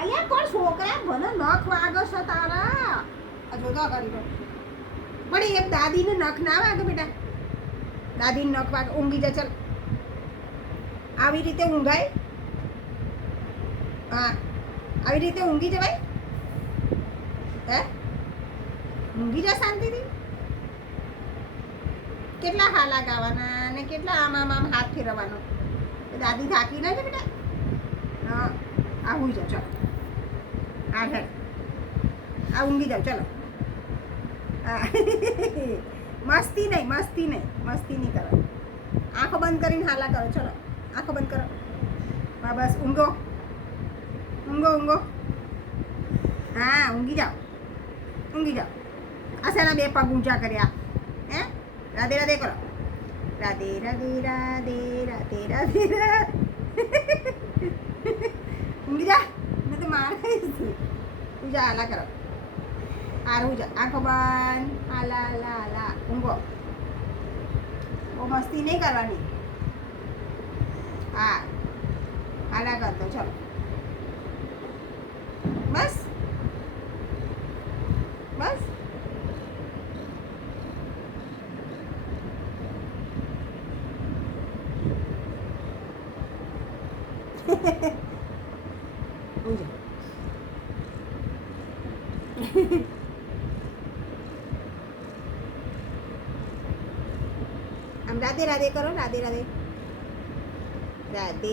અલ્યા પણ છોકરા મને નખ વાગે છે તારા. આ જોતો કરી દો. પણ એક દાદીને નખ ના વાગે બેટા. દાદીને નખ વાગે. ઊંઘી જા ચાલ. આવી રીતે ઊંઘાય. હા આવી રીતે ઊંઘી જવાય. હે ઊંઘી જા શાંતિથી. કેટલા હાલા ગાવાના અને કેટલા આમ હાથ ફેરવવાનો. દાદી થાકી ના છે બેટા. હા આ ઊંઘી જાઓ ચાલો. આ હેડ આ ઊંઘી જાઓ ચાલો. હા મસ્તી નહીં કરો. આંખો બંધ કરીને હાલા કરો ચલો. આંખો બંધ કરો. હા બસ ઊંઘો. હા ઊંઘી જાઓ. આ શેના બે પગ ઊંચા કર્યા. હે રાધે રાધે કરો. રાધે રાધે રાધે રાધે રાધે ઊંઘી જા. મેં તો માર ખાઈશ. ઊંઘા હાલા કરો. હારું જા. આંખો બંધ. હાલા ઊંઘો. બહુ મસ્તી નહીં કરવાની. હા હાલા કર દો ચલો. બસ ઊંઘો. આમ રાધે રાધે કરો. રાધે રાધે.